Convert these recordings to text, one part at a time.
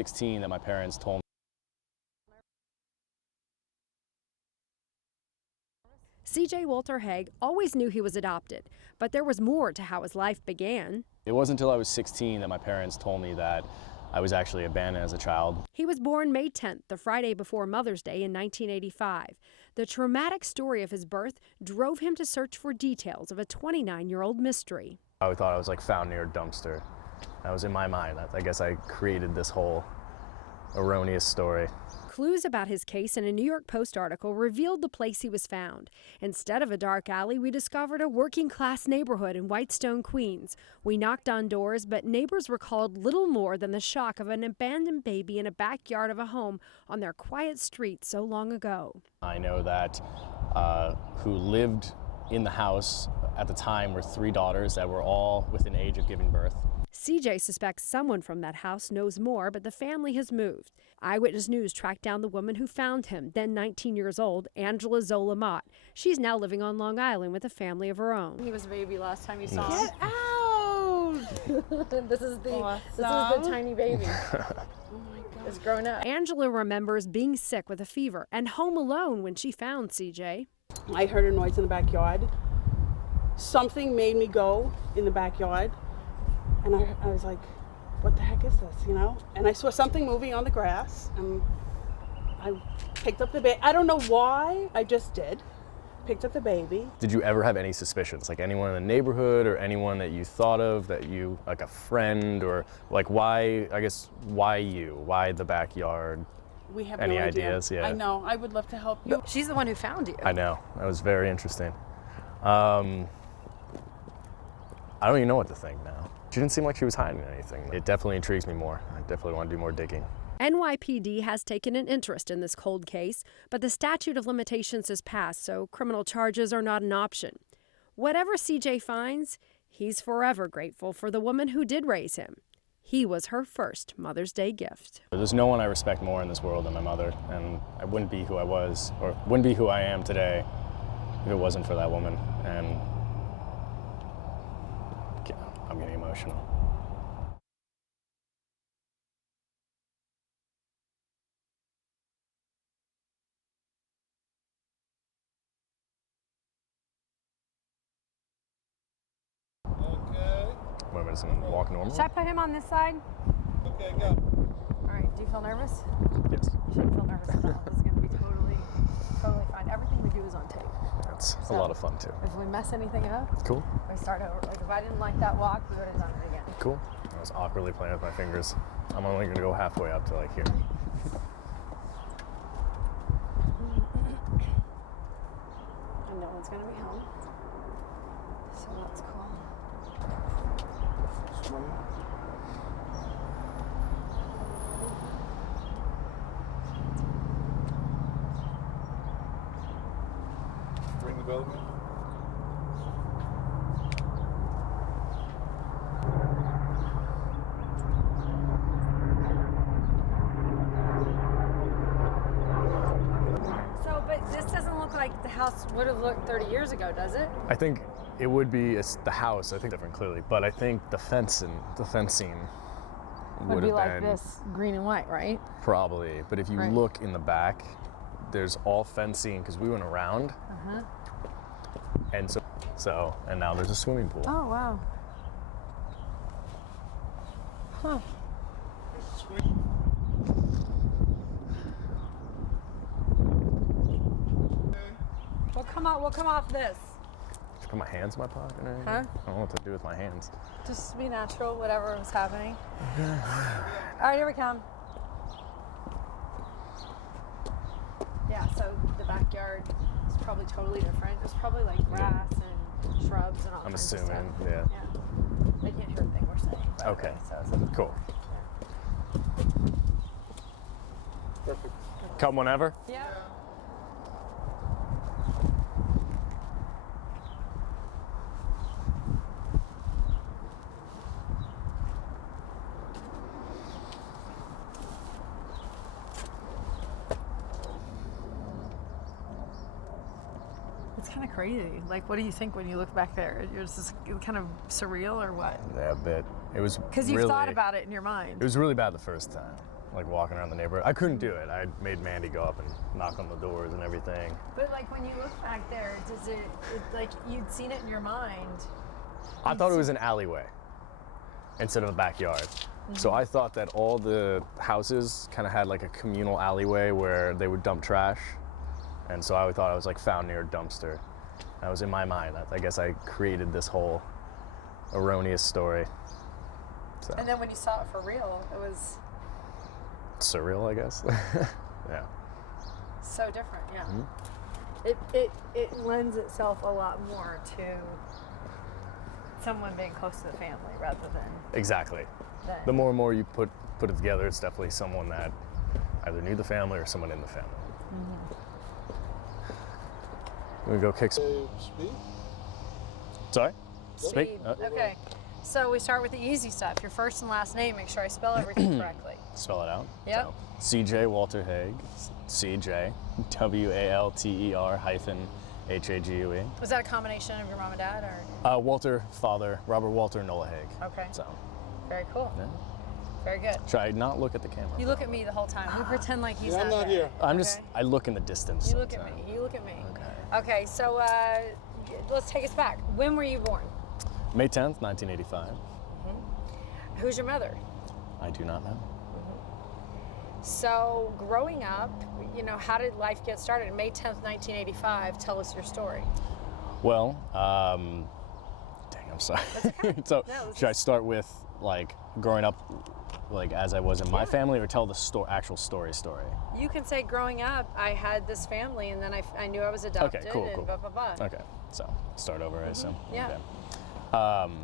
16 that my parents told me. C.J. Walter Haig always knew he was adopted, but there was more to how his life began. It wasn't until I was 16 that my parents told me that I was actually abandoned as a child. He was born May 10th, the Friday before Mother's Day in 1985. The traumatic story of his birth drove him to search for details of a 29-year-old mystery. I thought I was like found near a dumpster. That was in my mind. I guess I created this whole erroneous story. Clues about his case in a New York Post article revealed the place he was found. Instead of a dark alley, we discovered a working-class neighborhood in Whitestone, Queens. We knocked on doors, but neighbors recalled little more than the shock of an abandoned baby in a backyard of a home on their quiet street so long ago. I know that who lived in the house at the time were 3 daughters that were all within age of giving birth. CJ suspects someone from that house knows more, but the family has moved. Eyewitness News tracked down the woman who found him, then 19 years old, Angela Zola Mott. She's now living on Long Island with a family of her own. He was a baby last time you saw him. Get out! This is the tiny baby. Oh my God. It's grown up. Angela remembers being sick with a fever and home alone when she found CJ. I heard a noise in the backyard. Something made me go in the backyard. And I was like, what the heck is this, you know? And I saw something moving on the grass, and I picked up the baby. I don't know why, I just did. Picked up the baby. Did you ever have any suspicions, like anyone in the neighborhood or anyone that you thought of, that you, like a friend, or like why, I guess, why you? Why the backyard? We have Any no idea. ideas? Yeah. I know, I would love to help you. She's the one who found you. I know, that was very interesting. I don't even know what to think now. She didn't seem like she was hiding anything. It definitely intrigues me more. I definitely want to do more digging. NYPD has taken an interest in this cold case, but the statute of limitations has passed, so criminal charges are not an option. Whatever CJ finds, he's forever grateful for the woman who did raise him. He was her first Mother's Day gift. There's no one I respect more in this world than my mother, and I wouldn't be who I was, or wouldn't be who I am today if it wasn't for that woman. And I'm getting emotional. Okay. What, does someone walk normal? Should I put him on this side? Okay, go. All right. Do you feel nervous? Yes. You shouldn't feel nervous at all. This is going to be totally fine. Everything we do is on tape. That's a lot of fun too. If we mess anything up, Cool. we start over. Like if I didn't like that walk, we would have done it again. Cool. I was awkwardly playing with my fingers. I'm only gonna go halfway up to like here. And no one's going to be home. So that's cool. Ring the bell again. So, but this doesn't look like the house would have looked 30 years ago, does it? I think it would be the house. I think different clearly, but I think the fencing would be have like been this green and white, right? probably. But if you Right. look in the back, there's all fencing because we went around, and and now there's a swimming pool. Oh, wow. Huh. We'll come off this. Should I put my hands in my pocket or anything? Huh? I don't know what to do with my hands. Just be natural, whatever was happening. All right, here we come. Yeah, so the backyard is probably totally different. There's probably like grass and shrubs and all I'm kinds of assuming, stuff. yeah. Yeah. They can't hear a thing we're saying. by the Okay. way, so it's Cool. Perfect. Come whenever. Yeah. It's kind of crazy. Like, what do you think when you look back there? Is this kind of surreal or what? Yeah, a bit. It was Because you've really, thought about it in your mind. It was really bad the first time. like walking around the neighborhood. I couldn't do it. I made Mandy go up and knock on the doors and everything. But like when you look back there, does it like you'd seen it in your mind? I thought it was an alleyway instead of a backyard. So I thought that all the houses kind of had like a communal alleyway where they would dump trash. And so I thought I was like found near a dumpster. That was in my mind. I guess I created this whole erroneous story. So And then when you saw it for real, it was surreal, I guess. Yeah. so different. Yeah. It lends itself a lot more to someone being close to the family rather than Exactly. The more and more you put it together, it's definitely someone that either knew the family or someone in the family. We go kick some. Speed? Sorry? Speak? Speed. Okay. So we start with the easy stuff. Your first and last name. Make sure I spell everything correctly. Spell it out. Yep. So, CJ Walter Hague, CJ WALTER hyphen HAGUE. Was that a combination of your mom and dad, or? Walter, father, Robert Walter Nola Hague. Okay. So, Very cool. yeah. Very good. Should I not look at the camera? You look at me the whole time. We pretend like he's Yeah, I'm not not there. here. I'm just, Okay. I look in the distance. You look at sometimes. me. You look at me. Okay. Okay. So let's take us back. When were you born? May 10th, 1985. Who's your mother? I do not know. So growing up, you know, how did life get started? May 10th, 1985. Tell us your story. Well, dang, I'm sorry. So, No, this should I start with like growing up, like as I was in my Yeah. family, or tell the actual story? You can say growing up, I had this family, and then I knew I was adopted, cool, and cool. blah, blah, blah. Okay, so start over, I assume. Yeah. Okay.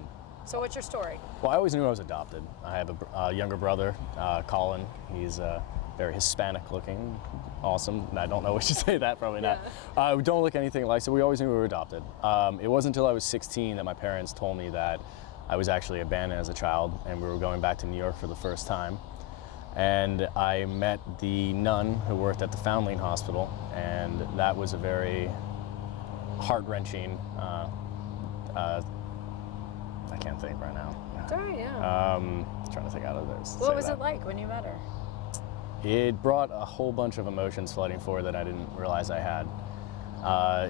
So what's your story? Well, I always knew I was adopted. I have a younger brother, Colin. He's very Hispanic looking, awesome. And I don't know what to say that, probably not. We don't look anything like, so we always knew we were adopted. It wasn't until I was 16 that my parents told me that I was actually abandoned as a child and we were going back to New York for the first time. And I met the nun who worked at the Foundling Hospital, and that was a very heart-wrenching, I can't think right now. It's all right, yeah. Trying to think out of this. What was it like when you met her? It brought a whole bunch of emotions flooding forward that I didn't realize I had.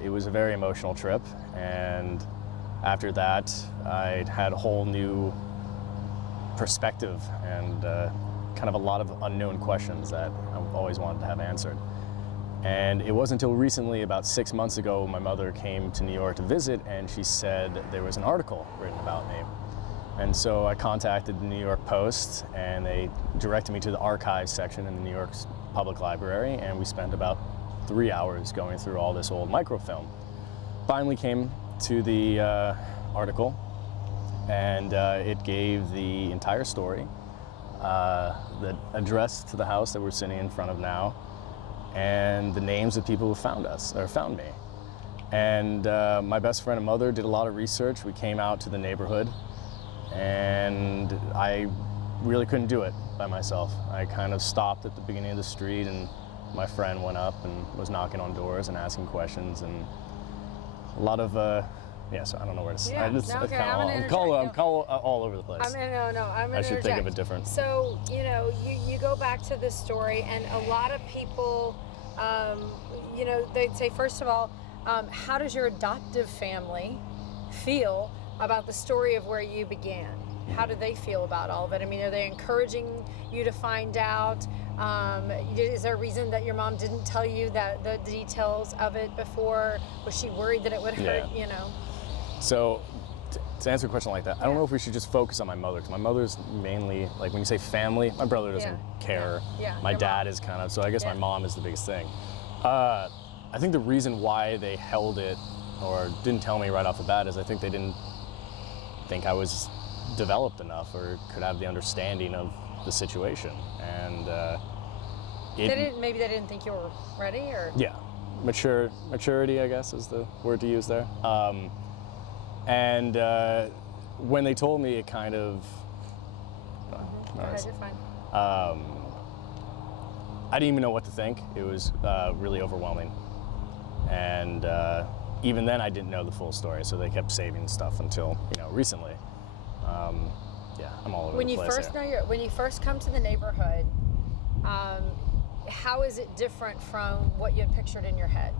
It was a very emotional trip, and after that, I had a whole new perspective and kind of a lot of unknown questions that I've always wanted to have answered. And it wasn't until recently, about 6 months ago, my mother came to New York to visit, and she said there was an article written about me. And so I contacted the New York Post, and they directed me to the archives section in the New York Public Library, and we spent about 3 hours going through all this old microfilm. Finally came to the article, and it gave the entire story, the address to the house that we're sitting in front of now, and the names of people who found us, or found me. And my best friend and mother did a lot of research. We came out to the neighborhood, and I really couldn't do it by myself. I kind of stopped at the beginning of the street, and my friend went up and was knocking on doors and asking questions, and a lot of, so I don't know where to say. Yeah, I'm just no, okay, kinda I'm gonna I'm interject, all over the place. I'm I should think of it different. So, you know, you go back to this story, and a lot of people, you know, they'd say, first of all, how does your adoptive family feel about the story of where you began? How do they feel about all of it? I mean, are they encouraging you to find out? Is there a reason that your mom didn't tell you that the details of it before? Was she worried that it would hurt, Yeah. you know? So, to answer a question like that, I don't know if we should just focus on my mother, because my mother's mainly, like when you say family, my brother doesn't care. Yeah. My Your dad mom. is kind of, so I guess Yeah. my mom is the biggest thing. I think the reason why they held it or didn't tell me right off the bat is I think they didn't think I was developed enough or could have the understanding of the situation. And Maybe they didn't think you were ready, or? yeah, maturity, I guess, is the word to use there. When they told me, it kind of. Go ahead, you're fine. I didn't even know what to think. It was really overwhelming, and even then, I didn't know the full story. So they kept saving stuff until recently. I'm all over When the you place first here. when you first come to the neighborhood, how is it different from what you had pictured in your head?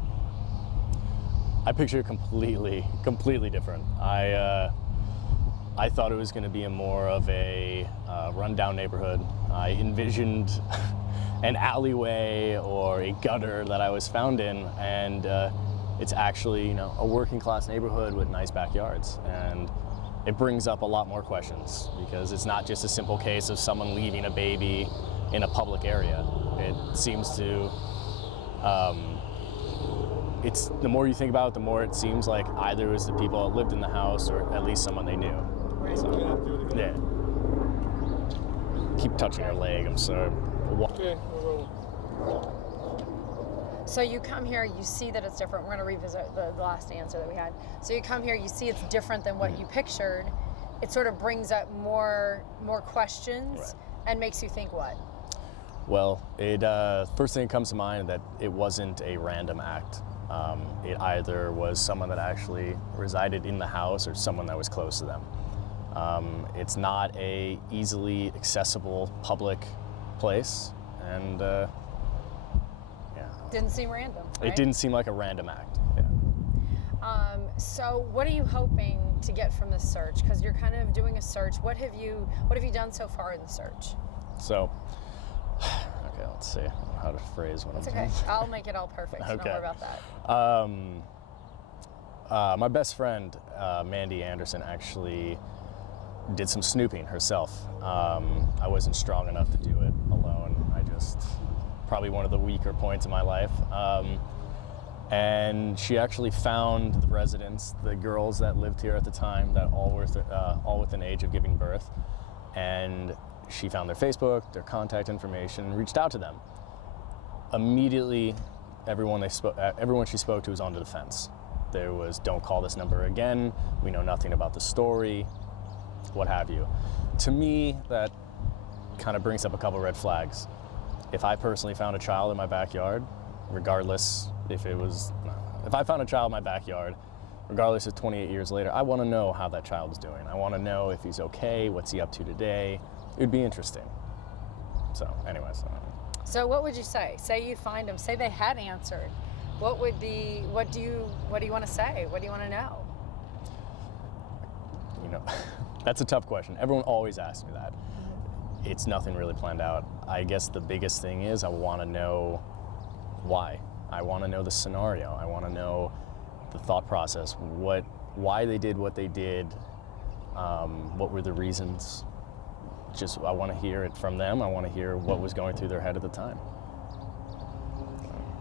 I pictured it completely different. I thought it was going to be a more of a rundown neighborhood. I envisioned an alleyway or a gutter that I was found in, and it's actually, you know, a working class neighborhood with nice backyards. And it brings up a lot more questions because it's not just a simple case of someone leaving a baby in a public area. It seems to, it's the more you think about it, the more it seems like either it was the people that lived in the house or at least someone they knew. Right. So, yeah. Keep touching her leg, I'm sorry. Okay, we're rolling. So you come here, you see that it's different. We're going to revisit the last answer that we had. So you come here, you see it's different than what you pictured. It sort of brings up more questions Right. and makes you think what? Well, it first thing that comes to mind that it wasn't a random act. It either was someone that actually resided in the house or someone that was close to them. It's not a easily accessible public place, and yeah. Didn't seem random, right? It didn't seem like a random act. Yeah. So what are you hoping to get from this search? Because you're kind of doing a search. What have you done so far in the search? So, okay, let's see how to phrase what It's I'm okay. doing. I'll make it all perfect. So Okay. don't worry about that. My best friend, Mandy Anderson, actually did some snooping herself. I wasn't strong enough to do it alone. Probably one of the weaker points in my life. And she actually found the residents, the girls that lived here at the time, that all within age of giving birth. And she found their Facebook, their contact information, reached out to them. Immediately, everyone she spoke to was on the defense. There was, don't call this number again, we know nothing about the story, what have you. To me, that kind of brings up a couple red flags. If I personally found a child in my backyard, regardless if I found a child in my backyard, regardless of 28 years later, I want to know how that child is doing. I want to know if he's okay, what's he up to today. It would be interesting. So, anyways. So what would you say? Say you find them. Say they had answered. What do you want to say? What do you want to know? You know, that's a tough question. Everyone always asks me that. It's nothing really planned out. I guess the biggest thing is I want to know why. I want to know the scenario. I want to know the thought process, why they did what they did, what were the reasons. Just, I want to hear it from them. I want to hear what was going through their head at the time.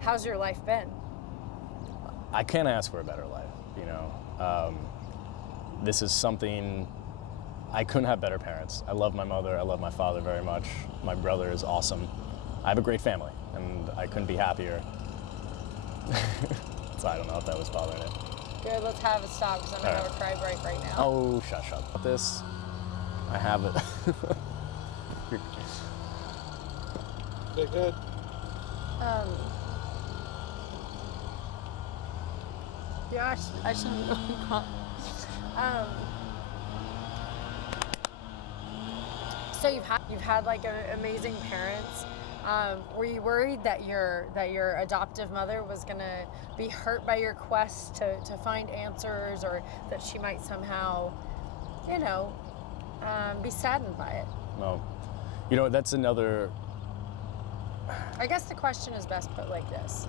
How's your life been? I can't ask for a better life, you know. This is something, I couldn't have better parents. I love my mother, I love my father very much. My brother is awesome. I have a great family, and I couldn't be happier. So I don't know if that was bothering it. Good, let's have a stop because I'm going to have a cry break right now. Oh, shut. This, I have it. Okay, good. Yeah, I shouldn't go. So you've had like amazing parents. Were you worried that your adoptive mother was gonna be hurt by your quest to find answers, or that she might somehow, you know, be saddened by it? No. You know, that's another. I guess the question is best put like this: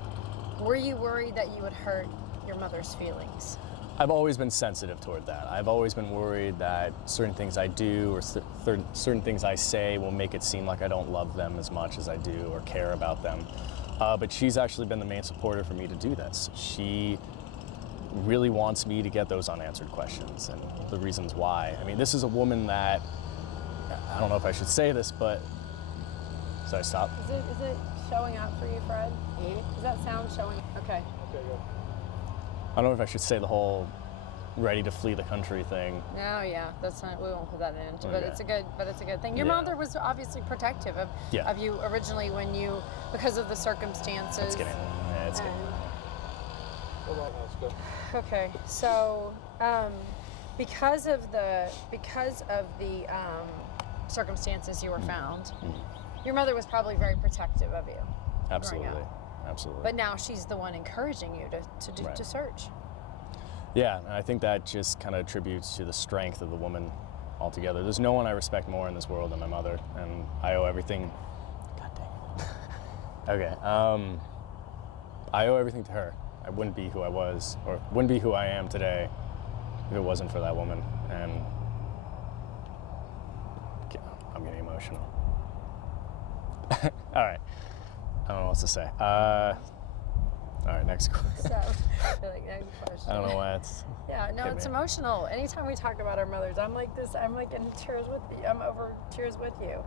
were you worried that you would hurt your mother's feelings? I've always been sensitive toward that. I've always been worried that certain things I do or certain things I say will make it seem like I don't love them as much as I do or care about them. But she's actually been the main supporter for me to do this. She really wants me to get those unanswered questions and the reasons why. I mean, this is a woman that, I don't know if I should say this, but, should I stop? Is it showing up for you, Fred? Does that sound showing? Okay. Okay, go. I don't know if I should say the whole ready to flee the country thing. No, yeah, that's not. We won't put that in. But Okay. it's a good thing. Your Yeah. mother was obviously protective of Yeah. you originally because of the circumstances. It's getting, yeah, it's getting. Hold on, let's go. Okay, so because of the circumstances you were found, your mother was probably very protective of you. Absolutely. growing up. Absolutely. But now she's the one encouraging you Right. to search. Yeah, and I think that just kind of attributes to the strength of the woman altogether. There's no one I respect more in this world than my mother, and I owe everything. God dang it. Okay. I owe everything to her. I wouldn't be who I was, or wouldn't be who I am today, if it wasn't for that woman. And I'm getting emotional. All right. I don't know what to say. All right, next question. So, I feel like next question. I don't know why it's. Yeah, no, hit it's me. emotional. Anytime we talk about our mothers, I'm like this. I'm like in tears with you. I'm over tears with you.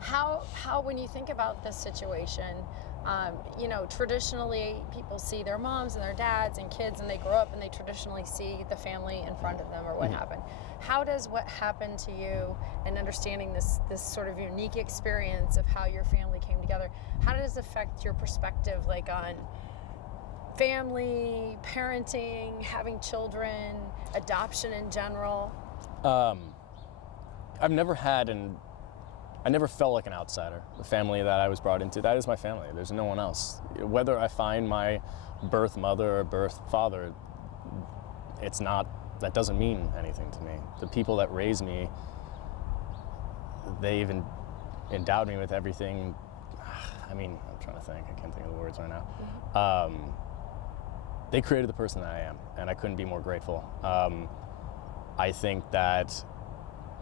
How when you think about this situation, you know, traditionally people see their moms and their dads and kids, and they grow up and they traditionally see the family in front of them or what happened. How does what happened to you and understanding this sort of unique experience of how your family came together, how does it affect your perspective, like on family, parenting, having children, adoption in general? I've never had I never felt like an outsider. The family that I was brought into, that is my family. There's no one else. Whether I find my birth mother or birth father, that doesn't mean anything to me. The people that raised me, they even endowed me with everything. I mean, I'm trying to think. I can't think of the words right now. They created the person that I am, and I couldn't be more grateful. I think that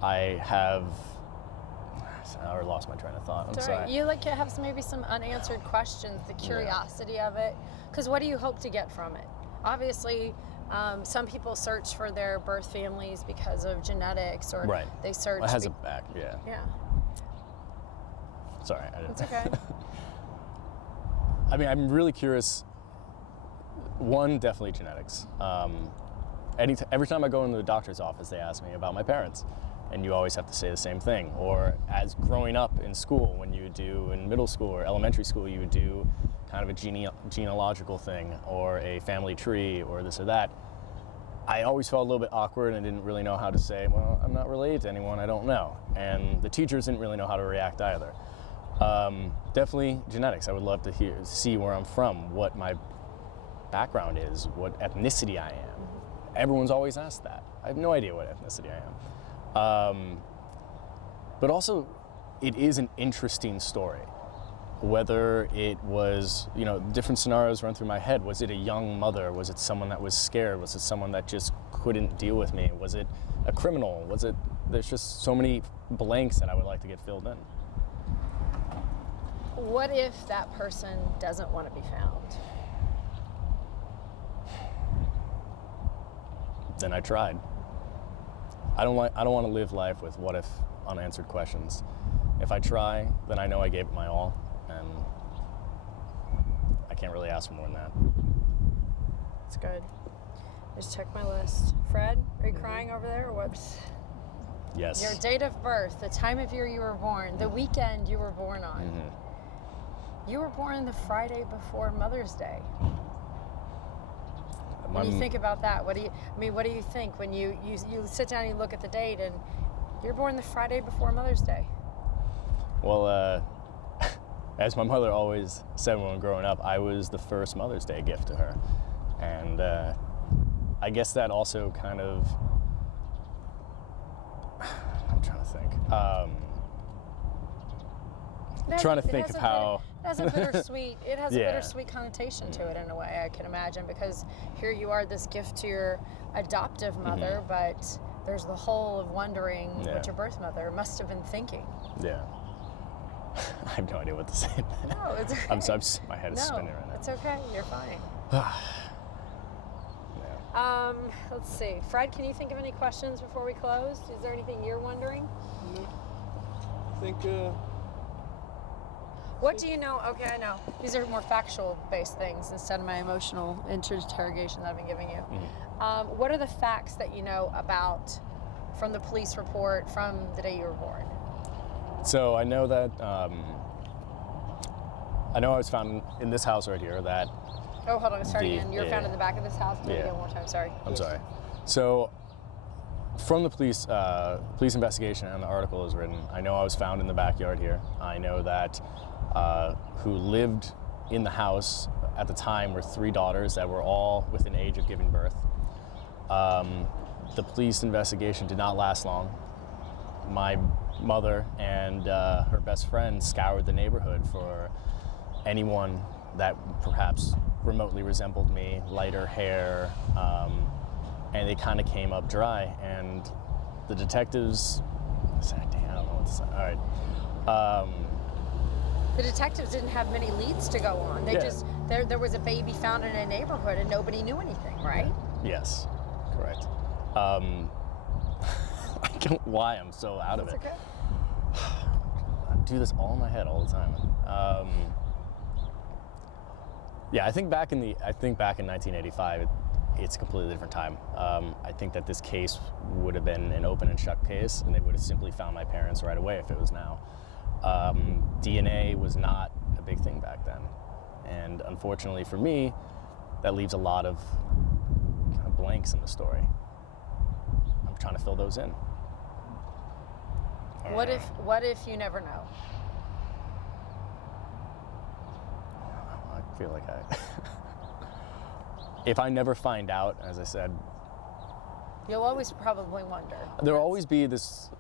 I have. I lost my train of thought. I'm sorry. You like have maybe some unanswered questions, the curiosity of it. Because what do you hope to get from it? Obviously, some people search for their birth families because of genetics, or Right. they search. It has a back, yeah. Yeah, Sorry, I didn't. it's okay. I mean, I'm really curious. One, definitely genetics. Every time I go into the doctor's office, they ask me about my parents, and you always have to say the same thing. Or as growing up in school, when you do in middle school or elementary school, you would do kind of a genealogical thing or a family tree or this or that. I always felt a little bit awkward and didn't really know how to say, well, I'm not related to anyone I don't know. And the teachers didn't really know how to react either. Definitely genetics. I would love to see where I'm from, what my background is, what ethnicity I am. Everyone's always asked that. I have no idea what ethnicity I am. But also, it is an interesting story. Whether it was, different scenarios run through my head. Was it a young mother? Was it someone that was scared? Was it someone that just couldn't deal with me? Was it a criminal? There's just so many blanks that I would like to get filled in. What if that person doesn't want to be found? Then I tried. I don't want to live life with what if unanswered questions. If I try, then I know I gave it my all, and I can't really ask for more than that. That's good. Just check my list. Fred, are you crying over there or what? Yes. Your date of birth, the time of year you were born, the weekend you were born on. Mm-hmm. You were born the Friday before Mother's Day. When you think about that, what do you think when you sit down and you look at the date and you're born the Friday before Mother's Day? Well, as my mother always said when growing up, I was the first Mother's Day gift to her. And I guess that also kind of, I'm trying to think. Trying to think of how. It has a bittersweet. It has Yeah. a bittersweet connotation to it in a way. I can imagine, because here you are, this gift to your adoptive mother, but there's the whole of wondering what your birth mother must have been thinking. Yeah. I have no idea what to say. No, it's okay. I'm sorry, my head is spinning right now. It's okay. You're fine. Yeah. Let's see. Fred, can you think of any questions before we close? Is there anything you're wondering? I think, What do you know? Okay, I know. These are more factual-based things instead of my emotional interrogation that I've been giving you. Mm-hmm. What are the facts that you know about from the police report from the day you were born? So I know that, I was found in this house right here that, Oh, hold on. Start The- again. You were yeah. found in the back of this house. Do it Yeah. again one more time. Sorry. I'm sorry. So from the police investigation and the article is written, I know I was found in the backyard here. I know that who lived in the house. At the time were 3 daughters that were all within age of giving birth. The police investigation did not last long. My mother and her best friend scoured the neighborhood for anyone that perhaps remotely resembled me, lighter hair, and they kind of came up dry. And the detectives said, "Damn, I don't know what to say." All right. The detectives didn't have many leads to go on. They Yeah. just there was a baby found in a neighborhood and nobody knew anything, right? Yes, correct. I don't know why I'm so out of That's it. okay. I do this all in my head all the time. Yeah, I think back in 1985, it's a completely different time. I think that this case would have been an open and shut case, and they would have simply found my parents right away if it was now. DNA was not a big thing back then, and unfortunately for me, that leaves a lot of kind of blanks in the story. I'm trying to fill those in. What if you never know? I feel like if I never find out, as I said, You'll always probably wonder. there'll always be this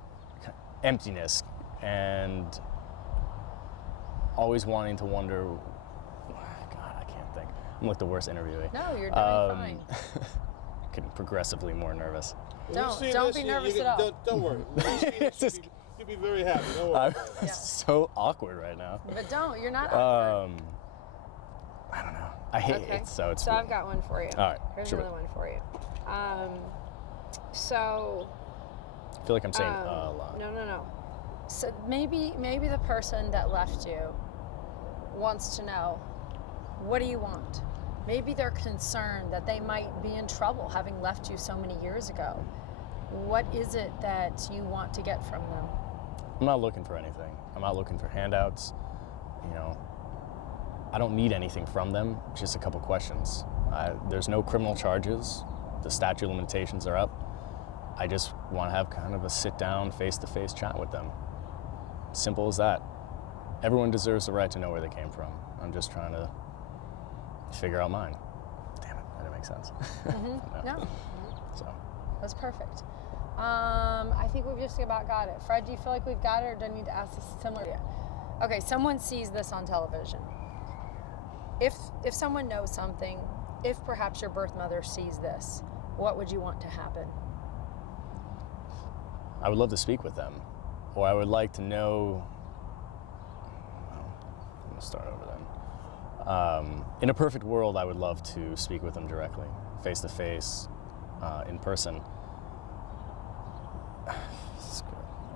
emptiness and always wanting to wonder. God, I can't think. I'm like the worst interviewee. No, you're doing fine. Getting progressively more nervous. When you see Don't this, be you- nervous you at all. Don't worry. When you see this, It's just- you'll be very happy. Don't worry I'm about it. Yeah. so awkward right now. But don't. You're not awkward. I don't know. I hate Okay. it, so it's. So I've got one for you. All right, Here's sure. another one for you. So. I feel like I'm saying a lot. No. So maybe the person that left you wants to know, what do you want? Maybe they're concerned that they might be in trouble having left you so many years ago. What is it that you want to get from them? I'm not looking for anything. I'm not looking for handouts. You know, I don't need anything from them, just a couple questions. There's no criminal charges. The statute of limitations are up. I just want to have kind of a sit-down, face-to-face chat with them. Simple as that. Everyone deserves the right to know where they came from. I'm just trying to figure out mine. Damn it, that didn't make sense. No, So, that's perfect. I think we've just about got it. Fred, do you feel like we've got it, or do I need to ask a similar? Yeah. Okay, someone sees this on television. If someone knows something, if perhaps your birth mother sees this, what would you want to happen? I would love to speak with them, or I would like to know. I'm gonna start over then. In a perfect world, I would love to speak with them directly, face to face, in person.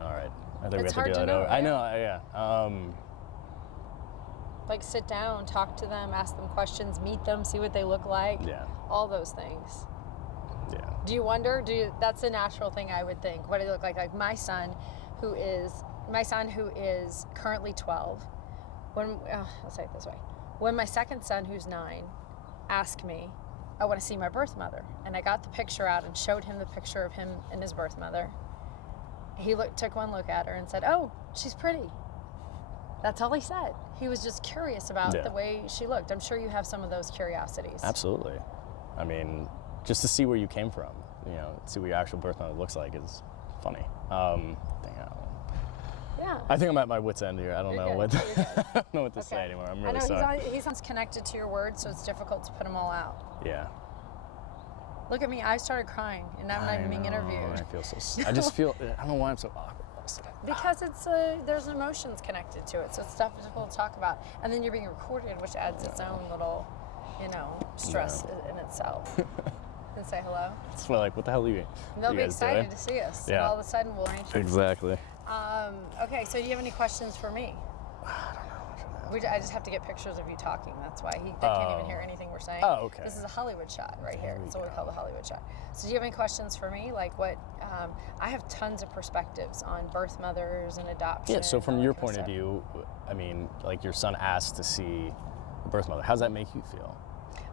All right, I think we It's have to do hard to that know, over. I yeah. know, yeah. Like sit down, talk to them, ask them questions, meet them, see what they look like. Yeah. All those things. Yeah. Do you wonder? That's a natural thing I would think. What do they look like? Like my son, who is currently 12. I'll say it this way: when my second son, who's 9, asked me, "I want to see my birth mother," and I got the picture out and showed him the picture of him and his birth mother, he took one look at her and said, "Oh, she's pretty." That's all he said. He was just curious about Yeah. the way she looked. I'm sure you have some of those curiosities. Absolutely. I mean, just to see where you came from, you know, see what your actual birth mother looks like is funny. Yeah. I think I'm at my wit's end here. I don't You're know good. what You're good. I don't know what to say anymore. I'm really I know sorry. he's connected to your words, so it's difficult to put them all out. Yeah. Look at me, I started crying, and now I'm not even being interviewed. I feel I just feel. I don't know why I'm so awkward. Because there's emotions connected to it, so it's difficult to talk about. And then you're being recorded, which adds its own little, stress in itself. And say hello. It's like, what the hell are you? They'll you be guys excited doing? to see us. Yeah. And all of a sudden we'll arrange. Exactly. Okay, so do you have any questions for me? I just have to get pictures of you talking. That's why they can't even hear anything we're saying. Oh, okay. This is a Hollywood shot right here. There we That's what we go. call the Hollywood shot. So do you have any questions for me? Like what? I have tons of perspectives on birth mothers and adoption. Yeah. So and from all your that kind point of stuff. view, I mean, like your son asked to see a birth mother. How does that make you feel?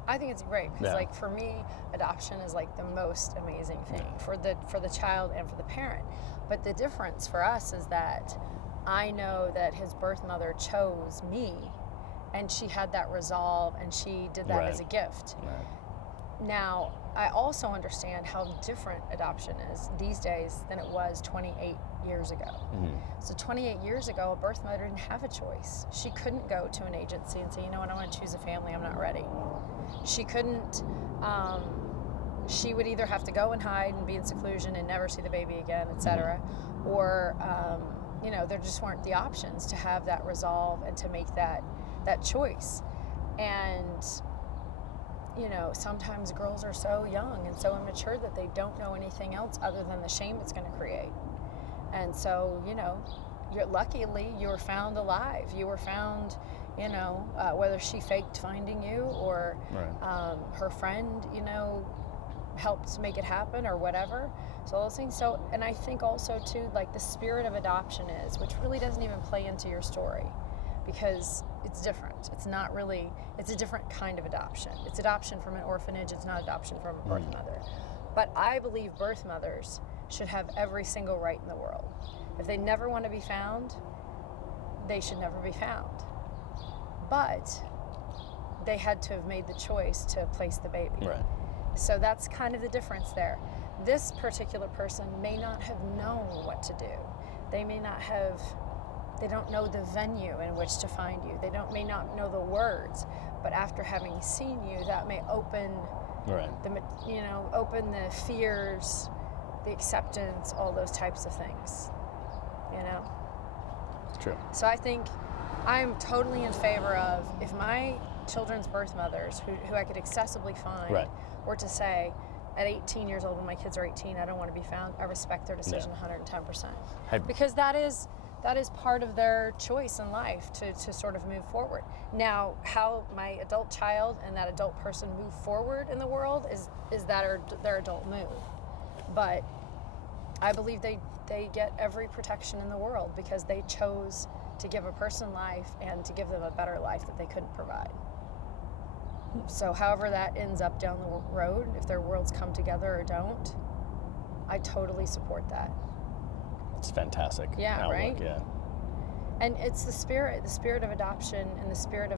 I think it's great because, Yeah. like, for me, adoption is like the most amazing thing for the child and for the parent. But the difference for us is that I know that his birth mother chose me, and she had that resolve, and she did that as a gift. Right. Now, I also understand how different adoption is these days than it was 28 years ago. So 28 years ago, a birth mother didn't have a choice. She couldn't go to an agency and say, you know what, I want to choose a family, I'm not ready. She couldn't, she would either have to go and hide and be in seclusion and never see the baby again, etc. Or, you know, there just weren't the options to have that resolve and to make that choice. And you know, sometimes girls are so young and so immature that they don't know anything else other than the shame it's going to create. And so, you know, luckily you were found alive. You were found, you know, whether she faked finding you or her friend, you know, helped make it happen or whatever. So all those things. So, and I think also too, like the spirit of adoption is, which really doesn't even play into your story, because it's different. It's not really, it's a different kind of adoption. It's adoption from an orphanage, it's not adoption from a birth mother. But I believe birth mothers should have every single right in the world. If they never want to be found, they should never be found. But they had to have made the choice to place the baby. Right. So that's kind of the difference there. This particular person may not have known what to do. They may not have, they don't know the venue in which to find you. They may not know the words, but after having seen you, that may open the, you know, open the fears, the acceptance, all those types of things, you know? True. So I think I'm totally in favor of, if my children's birth mothers, who I could accessibly find, were to say, at 18 years old, when my kids are 18, I don't want to be found, I respect their decision 110%. Because that is part of their choice in life to sort of move forward. Now, how my adult child and that adult person move forward in the world is their adult move. But I believe they get every protection in the world because they chose to give a person life and to give them a better life that they couldn't provide. So however that ends up down the road, if their worlds come together or don't, I totally support that. It's fantastic. Yeah, outlook, right? Yeah. And it's the spirit of adoption and the spirit of